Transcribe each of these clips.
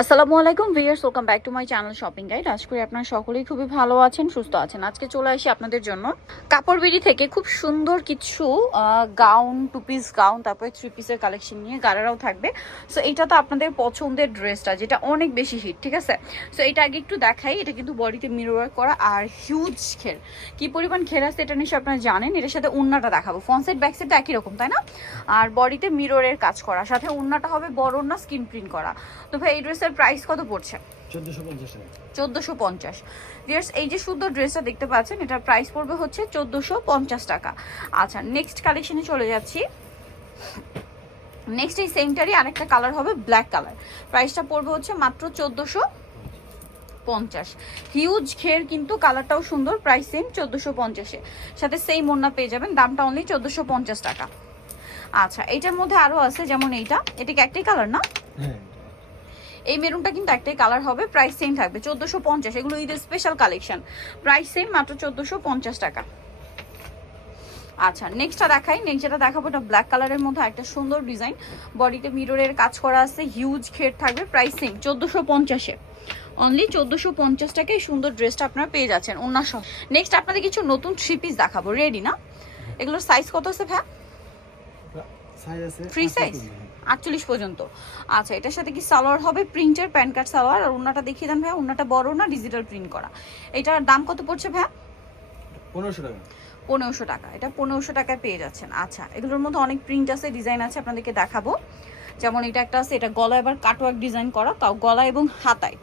আসসালামু আলাইকুম viewers, welcome back to my channel shopping guide. আশা করি আপনারা সকলেই খুবই ভালো আছেন, সুস্থ আছেন। আজকে চলে আসি আপনাদের জন্য কাপড় বিড়ি থেকে খুব সুন্দর কিছু গাউন, টু পিস গাউন, তারপরে থ্রি পিসের কালেকশন নিয়ে গাড়ারাও থাকবে। সো এটা তো আপনাদের পছন্দের ড্রেসটা, যেটা অনেক বেশি হিট, ঠিক আছে। সো এটা আগে একটু দেখাই। এটা কিন্তু বডিতে মিরর ওয়ার্ক করা আর হিউজ ঘের, কি পরিমাণ ঘের আছে এটা নিশ্চয়ই আপনারা জানেন। এটার সাথে ওড়নাটা দেখাবো, ফ্রন্ট সাইড ব্যাক সাইড একই রকম, তাই না? আর বডিতে মিররের কাজ করা, সাথে ওড়নাটা হবে বড় ওড়না, স্ক্রিন প্রিন্ট করা। তো ভাই এই ড্রেসের প্রাইস কত পড়ছে? 1450 টাকা। 1450। ভিউয়ার্স, এই যে সুন্দর ড্রেসটা দেখতে পাচ্ছেন, এটার প্রাইস পড়বে হচ্ছে 1450 টাকা। আচ্ছা, নেক্সট কালেকশনে চলে যাচ্ছি। নেক্সট এই সেমটারই আরেকটা কালার হবে ব্ল্যাক কালার। প্রাইসটা পড়বে হচ্ছে মাত্র 1450। হিউজ ঘের, কিন্তু কালারটাও সুন্দর। প্রাইস সেম 1450-এ, সাথে সেম ওড়না পেয়ে যাবেন। দামটা অনলি 1450 টাকা। আচ্ছা, এইটার মধ্যে আরো আছে, যেমন এটা কি একটাই কালার না? হ্যাঁ, এই মেরুনটা কিন্তু একটাই কালার হবে। প্রাইস সেম থাকবে 1450। এগুলো ঈদের স্পেশাল কালেকশন। প্রাইস সেম, মাত্র 1450 টাকা। আচ্ছা, নেক্সটটা দেখাই। নেক্সট যেটা দেখাবো, এটা ব্ল্যাক কালারের মধ্যে একটা সুন্দর ডিজাইন, বডিতে মিররের কাজ করা আছে, হিউজ ঘের থাকবে। প্রাইস সেম 1450-এ, অনলি 1450 টাকায় এই সুন্দর ড্রেসটা আপনারা পেয়ে যাচ্ছেন ওনার সহ। নেক্সট আপনাদের কিছু নতুন থ্রি পিস দেখাবো। রেডি না? এগুলোর সাইজ কত আছে ভাই? সাইজ আছে ফ্রি সাইজ 48 পর্যন্ত। আচ্ছা, এটার সাথে কি সালোয়ার হবে? প্রিন্টের প্যান্ট কাট সালোয়ার। আর ওন্নাটা দেখিয়ে দেন ভাই। ওন্নাটা বড় না, ডিজিটাল প্রিন্ট করা। এটার দাম কত পড়ছে ভাই? 1500 টাকা। 1500 টাকা। এটা 1500 টাকায় পেয়ে যাচ্ছেন। আচ্ছা, এগুলোর মধ্যে অনেক প্রিন্ট আছে, ডিজাইন আছে, আপনাদেরকে দেখাবো। যেমন এটা একটা আছে, এটা গলায় আবার কাটওয়ার্ক ডিজাইন করা, তাও গলা এবং হাতায়,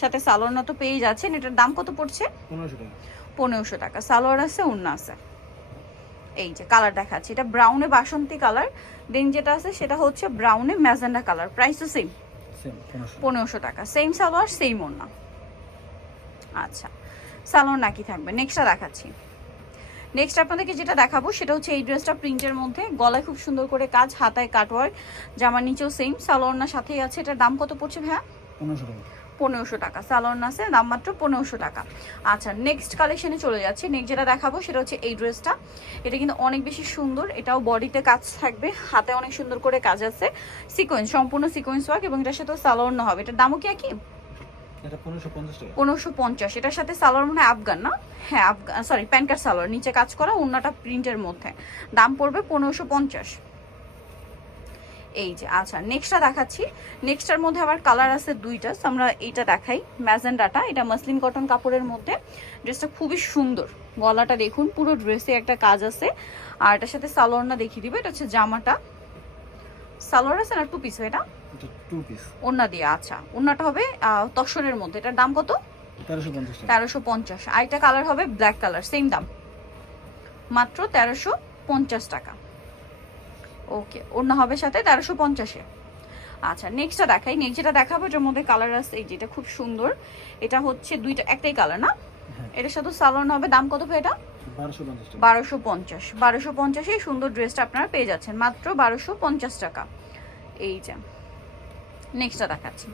সাথে সালোয়ার না তো পেয়ে যাচ্ছেন। এটার দাম কত পড়ছে? 1500 টাকা। 1500 টাকা। সালোয়ার আছে, ওন্না আছে। এই যে কালার দেখাচ্ছি, এটা ব্রাউনে বাসন্তী কালার। দেন যেটা আছে সেটা হচ্ছে ব্রাউনে ম্যাজেন্ডা কালার। প্রাইস তো সেম, সেম 1500 টাকা। সেম সালোয়ার, সেম ওড়না। আচ্ছা, সালোয়ার নাকি থাকবে। নেক্সটটা দেখাচ্ছি। নেক্সট আপনাদেরকে যেটা দেখাবো সেটা হচ্ছে এই ড্রেসটা প্রিন্টের মধ্যে, গলায় খুব সুন্দর করে কাজ, হাতায় কাটওয়ার্ক, জামার নিচেও সেম, সালোয়ার না সাথেই আছে। এটার দাম কত পড়ছে ভাইয়া? 1500 টাকা। 1500 টাকা। সালোয়ার না আছে, দাম মাত্র 1500 টাকা। আচ্ছা, নেক্সট কালেকশনে চলে যাচ্ছে। নেক্সট যেটা দেখাবো সেটা হচ্ছে এই ড্রেসটা। এটা কিন্তু অনেক বেশি সুন্দর। এটাও বডিতে কাজ থাকবে, হাতে অনেক সুন্দর করে কাজ আছে, সিকোয়েন্স, সম্পূর্ণ সিকোয়েন্স ওয়ার্ক, এবং এটার সাথে সালোয়ার না হবে। এটার দামও কি একই? এটা 1550 টাকা। 1550। এটার সাথে সালোয়ার মনে হয় আফগান না? হ্যাঁ আফগান, সরি প্যান্ট কাট সালোয়ার, নিচে কাজ করা, ওন্নাটা প্রিন্টের মধ্যে। দাম পড়বে 1550। এই যে। আচ্ছা, নেক্সটটা দেখাচ্ছি। নেক্সটটার মধ্যে আবার কালার আছে দুইটা। আমরা এইটা দেখাই, ম্যাজেন্ডাটা। এটা মাসলিন কটন কাপড়ের মধ্যে। ড্রেসটা খুবই সুন্দর। গলাটা দেখুন, পুরো ড্রেসে একটা কাজ আছে। আর এটার সাথে সালোয়ারটা দেখিয়ে দিবে। এটা হচ্ছে জামাটা। সালোয়ার আছে না টু পিস? এটা এটা টু পিস। ওড়না দিয়ে। আচ্ছা, ওড়নাটা হবে তসরের মধ্যে। এটার দাম কত? 1350 টাকা। 1350। আর একটা কালার হবে ব্ল্যাক কালার, সেম দাম, মাত্র 1350 টাকা। ওকে, ওড়না হবে সাথে 1350-এ। আচ্ছা, নেক্সটটা দেখাই। নেক্সট যেটা দেখাবো এটার মধ্যে কালার আছে, এই যেটা খুব সুন্দর। এটা হচ্ছে দুইটা, একটাই কালার না? হ্যাঁ। এটার সাথে সালোয়ার হবে। দাম কত ভাই এটা? 1250 টাকা। 1250। 1250-এ সুন্দর ড্রেসটা আপনারা পেয়ে যাচ্ছেন মাত্র 1250 টাকা। এই যে নেক্সটটা দেখাচ্ছি।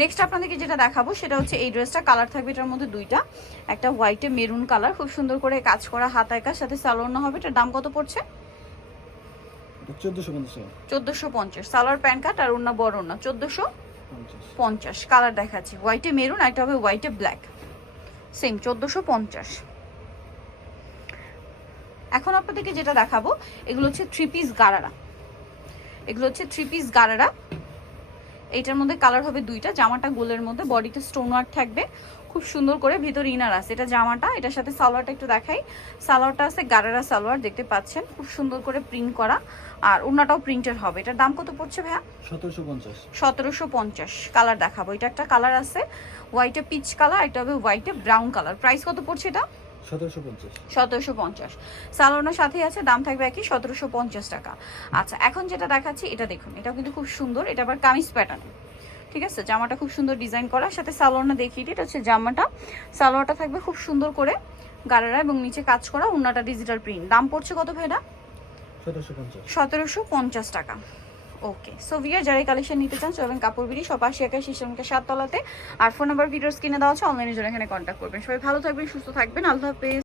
নেক্সট আপনাদেরকে যেটা দেখাবো সেটা হচ্ছে এই ড্রেসটা। কালার থাকবে এটার মধ্যে দুইটা, একটা হোয়াইটে মেরুন কালার, খুব সুন্দর করে কাজ করা, হাতায় কাজ, সাথে সালোয়ার হবে। এটার দাম কত পড়ছে? 1450 টাকা। 1450। সালোয়ার প্যান্ট কাট আর ওড়না বড় ওড়না, 1450। কালার দেখাচ্ছি, হোয়াইটে মেরুন, একটা হবে হোয়াইটে ব্ল্যাক, সেম 1450। এখন আপনাদেরকে যেটা দেখাবো এগুলো হচ্ছে থ্রি পিস গারারা। এগুলো হচ্ছে থ্রি পিস গারারা। এইটার মধ্যে কালার হবে দুইটা। জামাটা গোলের মধ্যে, বডিতে স্টোন ওয়ার্ক থাকবে খুব সুন্দর করে, ভিতর ইনার আছে। এটা জামাটা, এটার সাথে সালোয়ারটা একটু দেখাই। সালোয়ারটা আছে গারারা সালোয়ার, দেখতে পাচ্ছেন, খুব সুন্দর করে প্রিন্ট করা। আর ওড়নাটাও প্রিন্টের হবে। এটার দাম কত পড়ছে ভাইয়া? 1750। 1750। কালার দেখাবো। এটা একটা কালার আছে হোয়াইটে পিচ কালার, এটা হবে হোয়াইটে ব্রাউন কালার। প্রাইস কত পড়ছে এটা? 1750। 1750। সালোয়ারের সাথে আছে, দাম থাকবে একই, 1750 টাকা। আচ্ছা, এখন যেটা দেখাচ্ছি এটা দেখুন, এটাও কিন্তু খুব সুন্দর। এটা আবার কামিজ প্যাটার্ন, ঠিক আছে। জামাটা খুব সুন্দর ডিজাইন করা, সাথে সালোয়ারটা দেখিয়ে দিই। এটা হচ্ছে জামাটা। সালোয়ারটা থাকবে খুব সুন্দর করে গারারা এবং নিচে কাজ করা, ওন্নাটা ডিজিটাল প্রিন্ট। দাম পড়ছে কত ভাই এটা? 1750। 1750 টাকা। ওকে, সো ভিউয়ার, যারা কালেকশন নিতে চান চলবেন কাপড় বিড়ি, সব 80 সিস্টেমকে 7 তলাতে। আর ফোন নাম্বার ভিডিওস কিনে দেওয়া আছে, অনলাইনের জন্য এখানে কন্ট্যাক্ট করবেন। সবাই ভালো থাকবেন, সুস্থ থাকবেন, আল্লাহ হাফেজ।